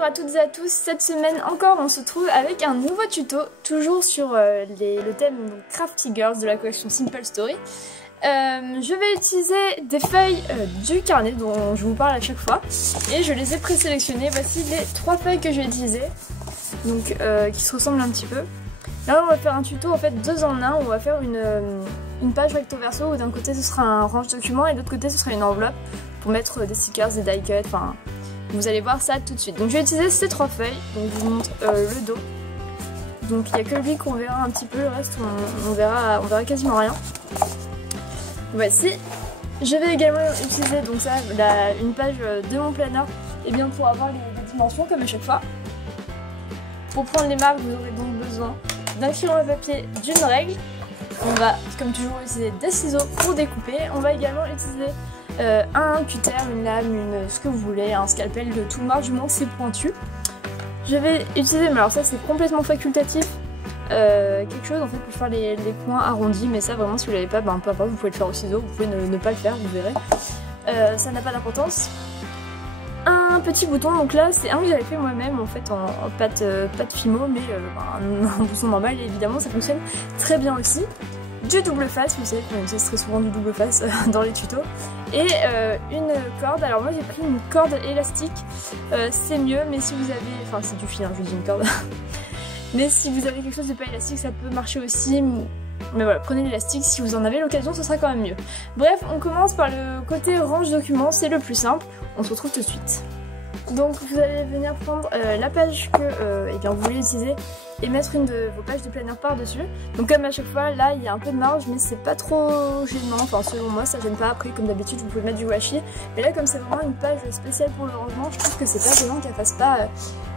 Bonjour à toutes et à tous, cette semaine encore on se trouve avec un nouveau tuto, toujours sur le thème Crafty Girls de la collection Simple Story. Je vais utiliser des feuilles du carnet dont je vous parle à chaque fois et je les ai présélectionnées. Voici les 3 feuilles que je vais utiliser, donc qui se ressemblent un petit peu. Là on va faire un tuto en fait 2 en 1, on va faire une page recto verso où d'un côté ce sera un range document et de l'autre côté ce sera une enveloppe pour mettre des stickers, des die cuts, enfin vous allez voir ça tout de suite. Donc je vais utiliser ces 3 feuilles, donc je vous montre le dos. Donc il n'y a que lui qu'on verra un petit peu, le reste on verra quasiment rien. Voici. Je vais également utiliser donc ça, une page de mon planner et bien pour avoir les dimensions comme à chaque fois. Pour prendre les marques vous aurez donc besoin d'un crayon à papier, d'une règle. On va comme toujours utiliser des ciseaux pour découper. On va également utiliser un cutter, une lame, ce que vous voulez, un scalpel, de tout marche du moment que c'est pointu. Je vais utiliser, mais alors ça c'est complètement facultatif, quelque chose en fait pour faire les coins arrondis, mais ça vraiment si vous l'avez pas, ben peu importe, vous pouvez le faire au ciseau, vous pouvez ne pas le faire, vous verrez. Ça n'a pas d'importance. Un petit bouton, donc là c'est un que j'avais fait moi-même en fait en pâte Fimo, mais un bouton normal et évidemment ça fonctionne très bien aussi. Du double face, vous savez qu'on utilise très souvent du double face dans les tutos. Et une corde, alors moi j'ai pris une corde élastique, c'est mieux, mais si vous avez, enfin c'est du fil, hein, je vous dis une corde. Mais si vous avez quelque chose de pas élastique ça peut marcher aussi. Mais voilà, prenez l'élastique, si vous en avez l'occasion, ce sera quand même mieux. Bref, on commence par le côté range document, c'est le plus simple. On se retrouve tout de suite. Donc vous allez venir prendre la page que bien, vous voulez utiliser et mettre une de vos pages de planner par-dessus. Donc comme à chaque fois, là il y a un peu de marge, mais c'est pas trop gênant, enfin selon moi ça gêne pas. Après comme d'habitude vous pouvez mettre du washi. Mais là comme c'est vraiment une page spéciale pour le rangement, je trouve que c'est pas gênant qu'elle fasse pas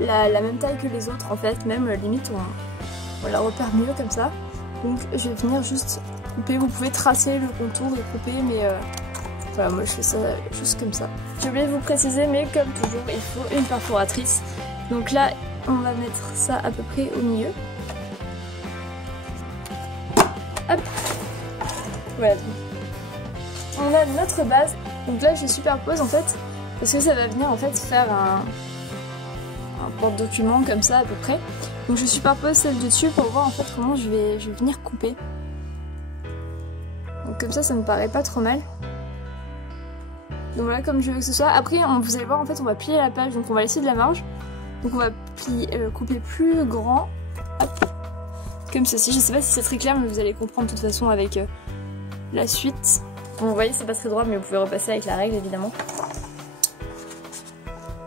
la même taille que les autres en fait. Même limite on la repère mieux comme ça. Donc je vais venir juste couper, vous pouvez tracer le contour et couper, mais voilà, moi je fais ça juste comme ça. J'ai oublié de vous préciser, mais comme toujours il faut une perforatrice. Donc là on va mettre ça à peu près au milieu. Hop. Voilà. On a notre base, donc là je superpose en fait, parce que ça va venir en fait faire un porte-document comme ça à peu près. Donc je superpose celle de dessus pour voir en fait comment je vais venir couper. Donc comme ça me paraît pas trop mal. Donc voilà comme je veux que ce soit. Après vous allez voir en fait on va plier la page, donc on va laisser de la marge. Donc on va couper plus grand. Hop. Comme ceci, je sais pas si c'est très clair mais vous allez comprendre de toute façon avec la suite. Bon, vous voyez c'est pas très droit mais vous pouvez repasser avec la règle évidemment.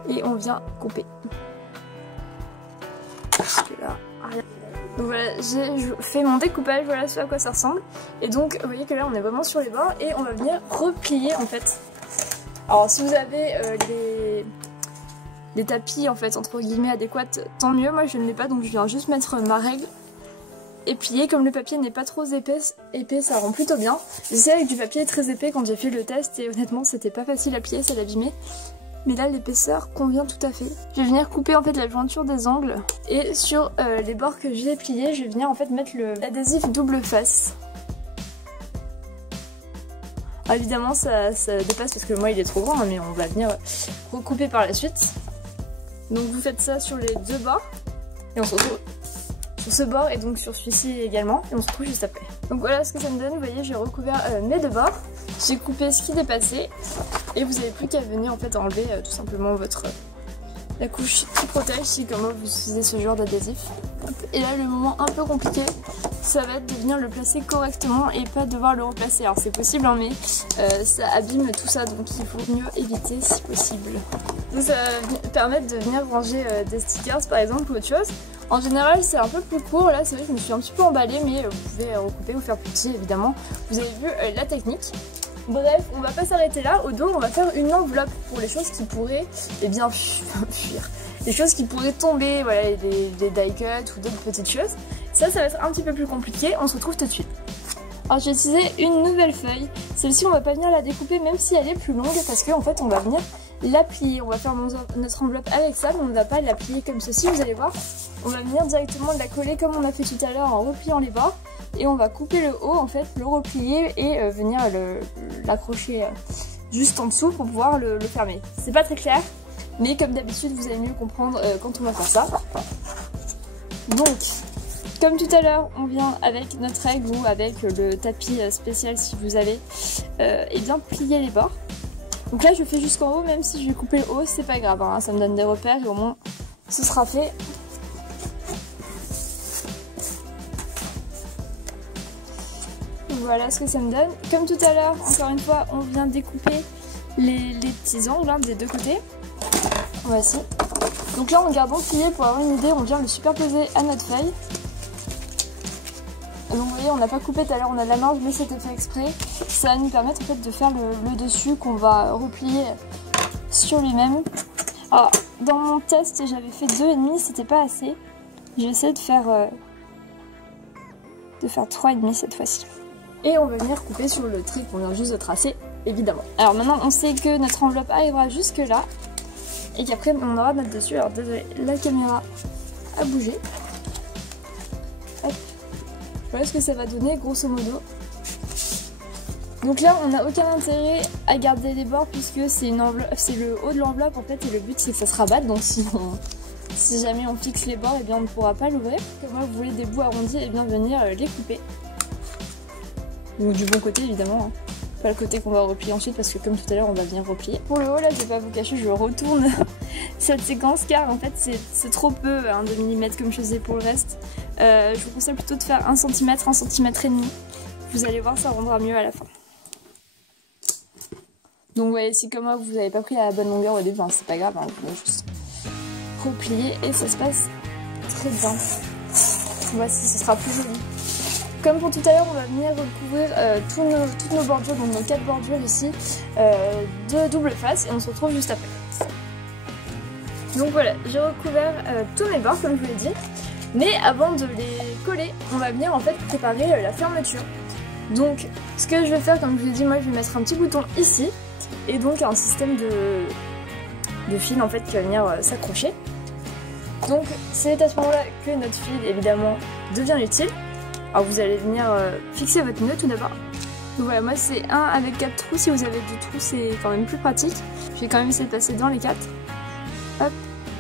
Et on vient couper. Donc voilà, j'ai fait mon découpage, voilà ce à quoi ça ressemble. Et donc vous voyez que là on est vraiment sur les bords et on va venir replier en fait. Alors si vous avez les tapis en fait entre guillemets adéquats, tant mieux, moi je ne l'ai pas donc je viens juste mettre ma règle et plier. Comme le papier n'est pas trop épais ça rend plutôt bien. J'essayais avec du papier très épais quand j'ai fait le test et honnêtement c'était pas facile à plier, ça l'abîmait. Mais là l'épaisseur convient tout à fait. Je vais venir couper en fait la jointure des angles et sur les bords que j'ai pliés, je vais venir en fait mettre l'adhésif double face. Alors, évidemment ça dépasse parce que moi il est trop grand hein, mais on va venir recouper par la suite. Donc vous faites ça sur les 2 bords et on se retrouve sur ce bord et donc sur celui-ci également et on se retrouve juste après. Donc voilà ce que ça me donne, vous voyez j'ai recouvert mes 2 bords, j'ai coupé ce qui dépassait et vous n'avez plus qu'à venir en fait enlever tout simplement la couche qui protège si comme moi vous utilisez ce genre d'adhésif. Et là le moment un peu compliqué ça va être de venir le placer correctement et pas devoir le replacer. Alors c'est possible hein, mais ça abîme tout ça donc il faut mieux éviter si possible. Donc ça va permettre de venir ranger des stickers par exemple ou autre chose. En général c'est un peu plus court, là c'est vrai que je me suis un petit peu emballée mais vous pouvez recouper ou faire plus petit évidemment. Vous avez vu la technique. Bref, on va pas s'arrêter là, au dos on va faire une enveloppe pour les choses qui pourraient bien fuir. Les choses qui pourraient tomber, voilà, des die cuts ou d'autres petites choses. Ça va être un petit peu plus compliqué, on se retrouve tout de suite. Alors j'ai utilisé une nouvelle feuille, celle-ci on va pas venir la découper même si elle est plus longue parce qu'en fait on va venir la plier. On va faire notre enveloppe avec ça mais on ne va pas la plier comme ceci, vous allez voir. On va venir directement la coller comme on a fait tout à l'heure en repliant les bords. Et on va couper le haut en fait, le replier et venir l'accrocher juste en dessous pour pouvoir le fermer. C'est pas très clair, mais comme d'habitude vous allez mieux comprendre quand on va faire ça. Donc comme tout à l'heure on vient avec notre règle ou avec le tapis spécial si vous avez, et bien plier les bords. Donc là je fais jusqu'en haut, même si je vais couper le haut c'est pas grave, hein, ça me donne des repères et au moins ce sera fait. Voilà ce que ça me donne. Comme tout à l'heure, encore une fois, on vient découper les petits angles hein, des deux côtés. Voici. Donc là, en gardant plié, pour avoir une idée, on vient le superposer à notre feuille. Donc vous voyez, on n'a pas coupé tout à l'heure, on a de la marge, mais c'était fait exprès. Ça va nous permettre en fait de faire le dessus qu'on va replier sur lui-même. Alors, dans mon test, j'avais fait 2,5, c'était pas assez. Je vais essayer de faire 3,5 cette fois-ci. Et on va venir couper sur le trait qu'on vient juste de tracer, évidemment. Alors maintenant, on sait que notre enveloppe arrivera jusque là. Et qu'après, on aura notre dessus. Alors désolé, la caméra a bougé. Hop. Voilà ce que ça va donner, grosso modo. Donc là, on n'a aucun intérêt à garder les bords puisque c'est le haut de l'enveloppe en fait. Et le but, c'est que ça se rabatte. Donc si jamais on fixe les bords, et bien on ne pourra pas l'ouvrir. Comme moi, vous voulez des bouts arrondis, et bien venir les couper. Ou du bon côté évidemment, hein. Pas le côté qu'on va replier ensuite parce que comme tout à l'heure on va venir replier. Pour le haut là je vais pas vous cacher, je retourne cette séquence car en fait c'est trop peu hein, de millimètres comme je faisais pour le reste. Je vous conseille plutôt de faire 1 cm, 1 cm et demi. Vous allez voir, ça rendra mieux à la fin. Donc vous voyez, si comme moi vous n'avez pas pris la bonne longueur au début, hein, c'est pas grave, hein, vous pouvez juste replier et ça se passe très bien. Voici, ce sera plus joli. Comme pour tout à l'heure, on va venir recouvrir toutes nos bordures, donc nos 4 bordures ici, de double face et on se retrouve juste après. Donc voilà, j'ai recouvert tous mes bords comme je vous l'ai dit, mais avant de les coller, on va venir en fait préparer la fermeture. Donc ce que je vais faire, comme je vous l'ai dit, moi je vais mettre un petit bouton ici et donc un système de fil en fait qui va venir s'accrocher. Donc c'est à ce moment-là que notre fil évidemment devient utile. Alors vous allez venir fixer votre nœud tout d'abord. Donc voilà, moi c'est 1 avec 4 trous, si vous avez 2 trous c'est quand même plus pratique. Je vais quand même essayer de passer dans les 4. Hop.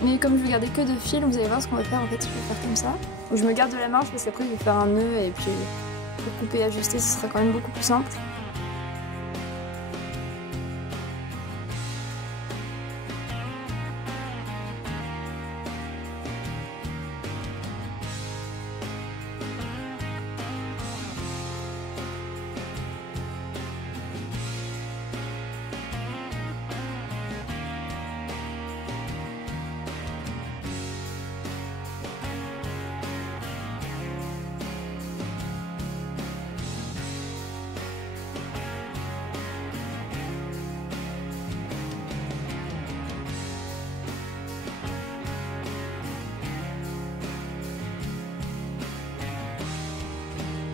Mais comme je vais garder que 2 fils, vous allez voir ce qu'on va faire en fait, je vais faire comme ça. Donc je me garde de la marge parce qu'après je vais faire un nœud et puis pour couper et ajuster ce sera quand même beaucoup plus simple.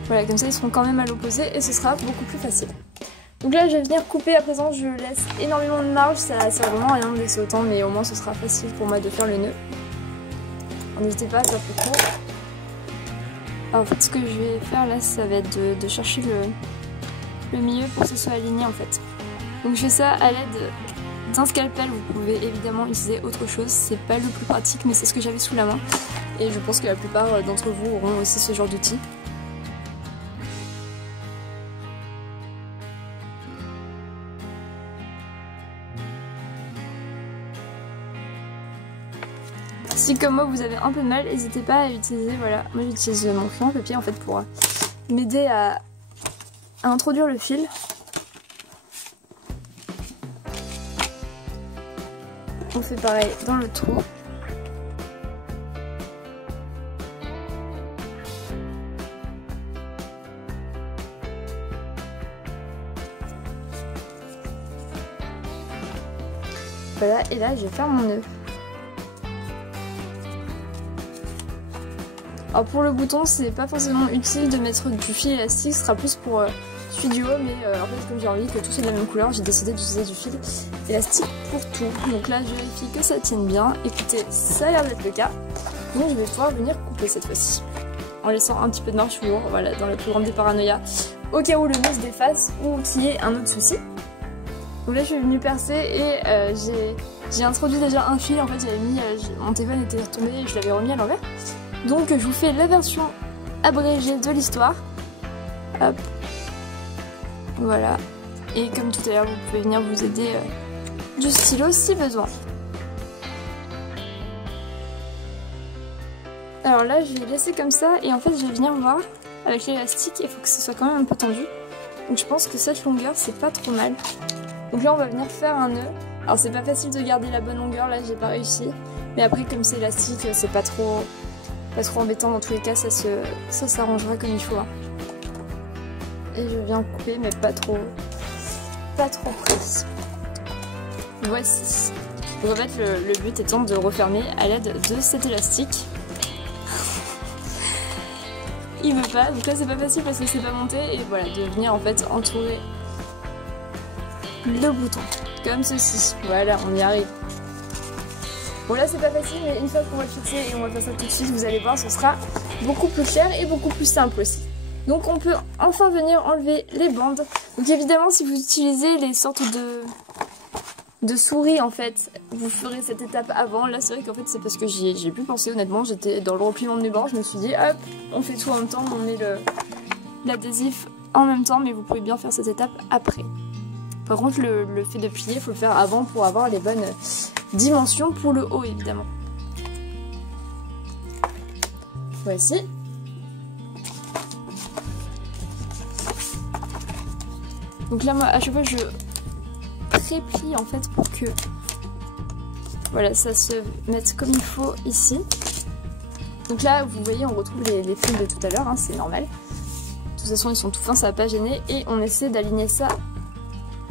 Voilà, comme ça ils seront quand même à l'opposé et ce sera beaucoup plus facile. Donc là je vais venir couper à présent, je laisse énormément de marge, ça sert vraiment à rien de laisser autant, mais au moins ce sera facile pour moi de faire le nœud. N'hésitez pas à faire plus court. Alors, en fait ce que je vais faire là ça va être de chercher le milieu pour que ce soit aligné en fait. Donc je fais ça à l'aide d'un scalpel, vous pouvez évidemment utiliser autre chose, c'est pas le plus pratique mais c'est ce que j'avais sous la main. Et je pense que la plupart d'entre vous auront aussi ce genre d'outil. Si comme moi vous avez un peu de mal, n'hésitez pas à utiliser, voilà, moi j'utilise mon crayon papier en fait pour m'aider à introduire le fil. On fait pareil dans le trou. Voilà, et là je vais faire mon nœud. Alors pour le bouton, c'est pas forcément utile de mettre du fil élastique, ce sera plus pour studio, mais en fait comme j'ai envie que tout soit de la même couleur, j'ai décidé d'utiliser du fil élastique pour tout. Donc là je vérifie que ça tienne bien, écoutez, ça a l'air d'être le cas, donc je vais pouvoir venir couper cette fois-ci. En laissant un petit peu de marge toujours, voilà, dans la plus grande des paranoïas, au cas où le nœud se défasse ou qu'il y ait un autre souci. Donc là je suis venue percer et j'ai J'ai introduit déjà un fil, en fait j'avais mis, mon téléphone était retombé et je l'avais remis à l'envers. Donc je vous fais la version abrégée de l'histoire. Hop. Voilà. Et comme tout à l'heure, vous pouvez venir vous aider du stylo si besoin. Alors là, je vais laisser comme ça et en fait, je vais venir voir avec l'élastique. Il faut que ce soit quand même un peu tendu. Donc je pense que cette longueur, c'est pas trop mal. Donc là, on va venir faire un nœud. Alors c'est pas facile de garder la bonne longueur, là j'ai pas réussi. Mais après, comme c'est élastique, c'est pas trop embêtant. Dans tous les cas, ça s'arrangera comme il faut. Hein. Et je viens couper, mais pas trop pris. Voici. Donc en fait, le but étant de refermer à l'aide de cet élastique. Il veut pas, donc là c'est pas facile parce que c'est pas monté, et voilà, de venir en fait entourer le bouton, comme ceci. Voilà, on y arrive. Bon là c'est pas facile, mais une fois qu'on va le fixer et on va faire ça tout de suite, vous allez voir, ce sera beaucoup plus clair et beaucoup plus simple aussi. Donc on peut enfin venir enlever les bandes. Donc évidemment, si vous utilisez les sortes de souris en fait, vous ferez cette étape avant. Là c'est vrai qu'en fait c'est parce que j'ai pu penser, honnêtement, j'étais dans le repliement de mes bandes, je me suis dit hop, on fait tout en même temps, on met l'adhésif en même temps, mais vous pouvez bien faire cette étape après. Par contre le fait de plier, il faut le faire avant pour avoir les bonnes dimensions pour le haut évidemment. Voici. Donc là moi à chaque fois je préplie en fait pour que voilà, ça se mette comme il faut ici. Donc là vous voyez, on retrouve les fils de tout à l'heure, hein, c'est normal. De toute façon ils sont tout fins, ça va pas gêner. Et on essaie d'aligner ça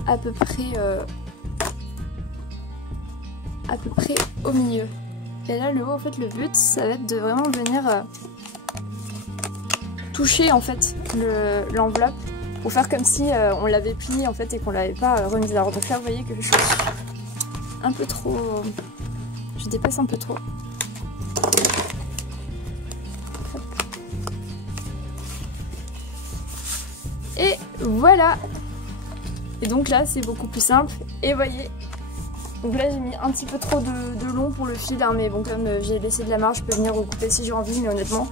à peu près au milieu. Et là le haut, en fait le but ça va être de vraiment venir toucher en fait l'enveloppe pour faire comme si on l'avait plié en fait et qu'on l'avait pas remis à l'ordre. Donc là vous voyez que je suis un peu trop, je dépasse un peu trop. Hop. Et voilà. Et donc là c'est beaucoup plus simple. Et voyez, donc là j'ai mis un petit peu trop de long pour le fil, hein, mais bon comme j'ai laissé de la marge, je peux venir recouper si j'ai envie, mais honnêtement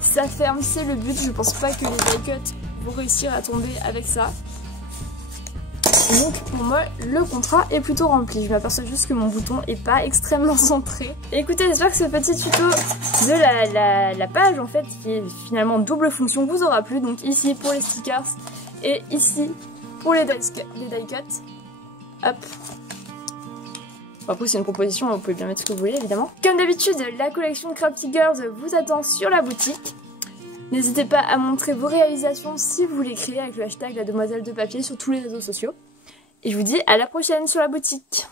ça ferme, c'est le but. Je pense pas que les die cuts vont réussir à tomber avec ça. Donc pour moi le contrat est plutôt rempli. Je m'aperçois juste que mon bouton est pas extrêmement centré. Et écoutez, j'espère que ce petit tuto de la page en fait, qui est finalement double fonction, vous aura plu. Donc ici pour les stickers et ici pour les die cuts. Hop. Après c'est une proposition, vous pouvez bien mettre ce que vous voulez évidemment. Comme d'habitude, la collection Crafty Girls vous attend sur la boutique. N'hésitez pas à montrer vos réalisations si vous les créez avec le hashtag la demoiselle de papier sur tous les réseaux sociaux. Et je vous dis à la prochaine sur la boutique.